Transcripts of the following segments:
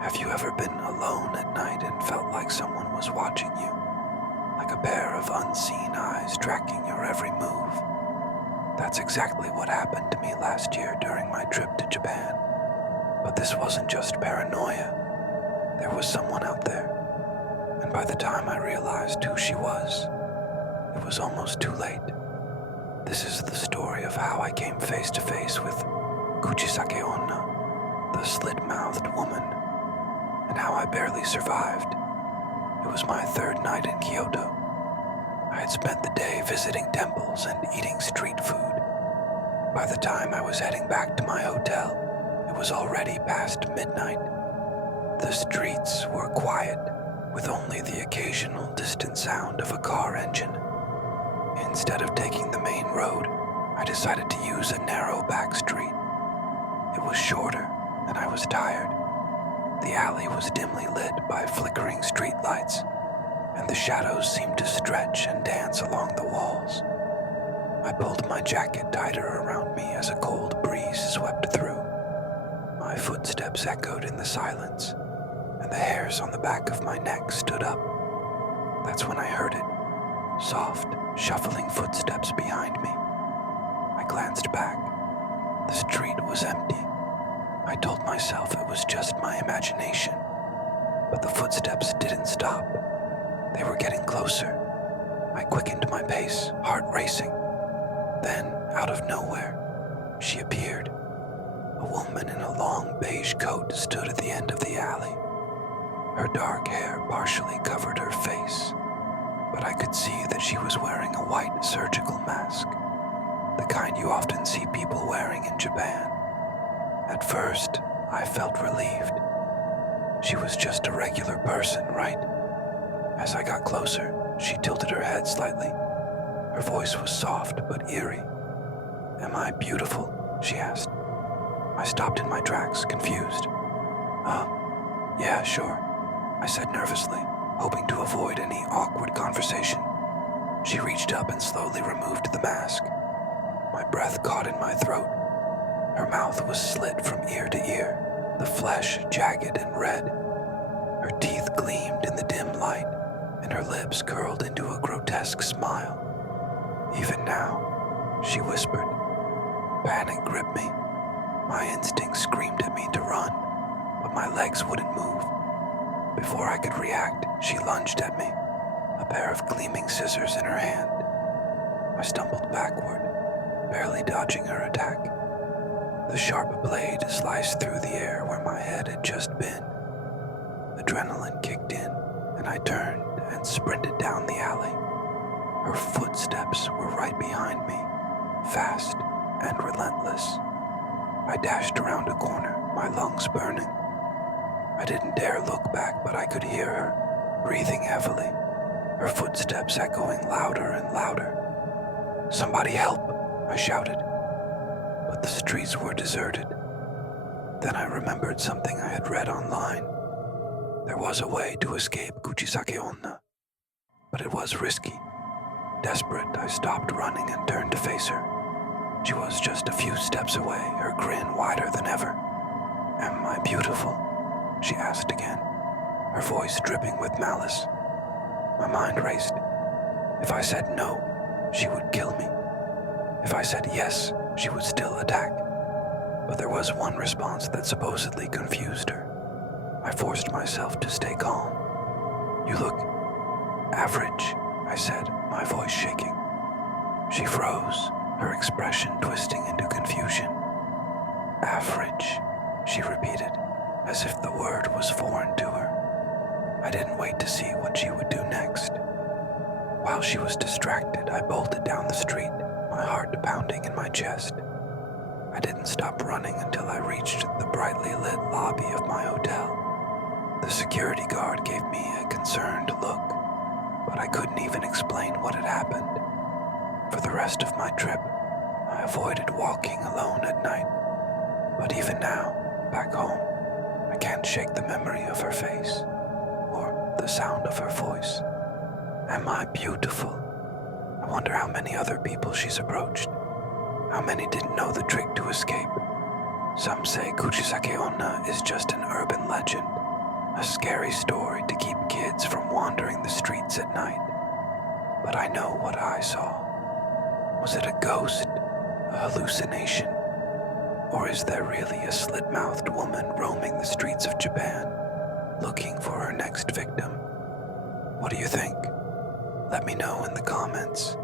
Have you ever been alone at night and felt like someone was watching you? Like a pair of unseen eyes tracking your every move? That's exactly what happened to me last year during my trip to Japan. But this wasn't just paranoia. There was someone out there. And by the time I realized who she was, it was almost too late. This is the story of how I came face to face with Kuchisake Onna, the slit-mouthed woman, and how I barely survived. It was my third night in Kyoto. I had spent the day visiting temples and eating street food. By the time I was heading back to my hotel, it was already past midnight. The streets were quiet, with only the occasional distant sound of a car engine. Instead of taking the main road, I decided to use a narrow back street. It was shorter, and I was tired. The alley was dimly lit by flickering street lights, and the shadows seemed to stretch and dance along the walls. I pulled my jacket tighter around me as a cold breeze swept through. My footsteps echoed in the silence, and the hairs on the back of my neck stood up. That's when I heard it. Soft, shuffling footsteps behind me. I glanced back. The street was empty. I told myself it was just my imagination, but the footsteps didn't stop. They were getting closer. I quickened my pace, heart racing. Then, out of nowhere, she appeared. A woman in a long beige coat stood at the end of the alley. Her dark hair partially covered her face, but I could see that she was wearing a white surgical mask, the kind you often see people wearing in Japan. At first, I felt relieved. She was just a regular person, right? As I got closer, she tilted her head slightly. Her voice was soft but eerie. "Am I beautiful?" she asked. I stopped in my tracks, confused. Yeah, sure," I said nervously, hoping to avoid any awkward conversation. She reached up and slowly removed the mask. My breath caught in my throat. Her mouth was slit from ear to ear, the flesh jagged and red. Her teeth gleamed in the dim light, and her lips curled into a grotesque smile. "Even now," she whispered. Panic gripped me. My instincts screamed at me to run, but my legs wouldn't move. Before I could react, she lunged at me, a pair of gleaming scissors in her hand. I stumbled backward, barely dodging her attack. The sharp blade sliced through the air where my head had just been. Adrenaline kicked in, and I turned and sprinted down the alley. Her footsteps were right behind me, fast and relentless. I dashed around a corner, my lungs burning. I didn't dare look back, but I could hear her, breathing heavily, her footsteps echoing louder and louder. "Somebody help!" I shouted. But the streets were deserted. Then I remembered something I had read online. There was a way to escape Kuchisake Onna, but it was risky. Desperate, I stopped running and turned to face her. She was just a few steps away, her grin wider than ever. "Am I beautiful?" she asked again, her voice dripping with malice. My mind raced. If I said no, she would kill me. If I said yes, she would still attack. But there was one response that supposedly confused her. I forced myself to stay calm. "You look average," I said, my voice shaking. She froze, her expression twisting into confusion. "Average," she repeated, as if the word was foreign to her. I didn't wait to see what she would do next. While she was distracted, I bolted down the street, my heart pounding in my chest. I didn't stop running until I reached the brightly lit lobby of my hotel. The security guard gave me a concerned look, but I couldn't even explain what had happened. For the rest of my trip, I avoided walking alone at night. But even now, back home, I can't shake the memory of her face, or the sound of her voice. Am I beautiful? I wonder how many other people she's approached. How many didn't know the trick to escape? Some say Kuchisake Onna is just an urban legend, A scary story to keep kids from wandering the streets at night. But I know what I saw. Was it a ghost? A hallucination? Or is there really a slit-mouthed woman roaming the streets of Japan, looking for her next victim? What do you think? Let me know in the comments.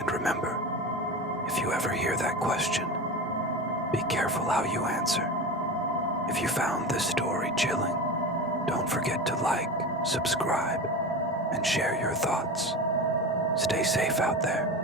And remember, if you ever hear that question, be careful how you answer. If you found this story chilling, don't forget to like, subscribe, and share your thoughts. Stay safe out there.